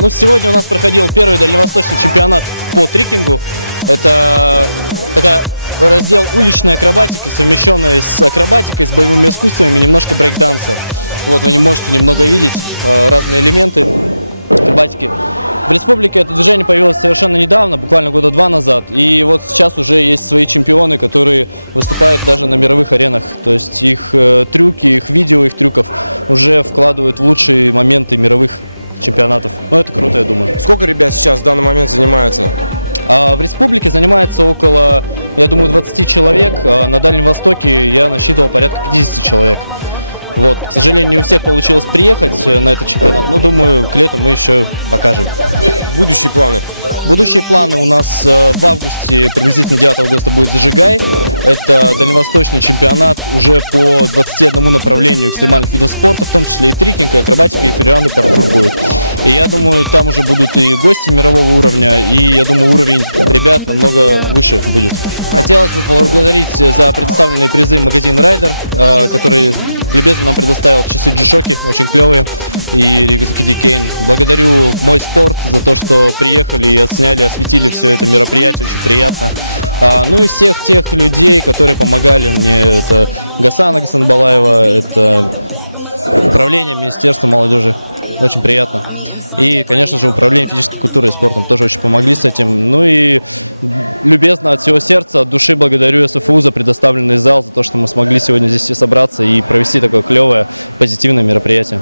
Ну, сегодня у нас проходил первый дальневосточный чемпионат по трикингу. Это такая раздел уличной акробатики, совмещенной с акробатикой, с боевыми искусствами, немножко брейк-данса. Вот вы не можете немного видеть разные элементы акробатики. В республике это движение появилось совершенно недавно, буквально года 2 назад. И вот сейчас уже есть свои чемпионы, которые выступают даже на мировых аренах. То есть их трюки, их видео, их трюков уже вкладывают в лучшие моменты мировых чемпионатов. Ну, это круто, я думаю. Сколько ребят сейчас в данный момент занимаются? В республике занимается около, я думаю, 20 человек. На Дальнем Востоке я насчитывал порядка 50 человек. Вот. К сожалению, не у всех получилось приехать на этот чемпионат, но думаю, к лету мы еще покажем. Будущие планы? Будущие планы у нас в августе, приблизительно 9 августа, будет Зажигай. Это дальневосточный чемпионат уже по 21 направлению экстремальных видов спорта, в том числе и трикинг, и акробатика, и фриран, и паркур будет. И я думаю, там уже будут и гости мирового уровня, и я думаю, уровень ребят намного выше будет. Хотелось бы поблагодарить за предоставленные призы магазин Райдер, который любезно нам предоставил часы G-Shock, очень клевые, и рюкзаки Дикейн. Благодарю Мой Спорт за то, что приехали и отсняли, осветили все это мероприятие, очень приятно. Ну и всех тех людей, которые помогали мне, это Гасана Гасанбалаева, это управление Министерства молодежи, очень приятно. И, конечно же, управление физической культурой и спортом тоже очень помогли с этим. Ну и любезно от всего сердца, от души благодарю СФУ за предоставленный зал, за то, что мы смогли сегодня здесь все собраться и провести такое клевое, позитивное мероприятие.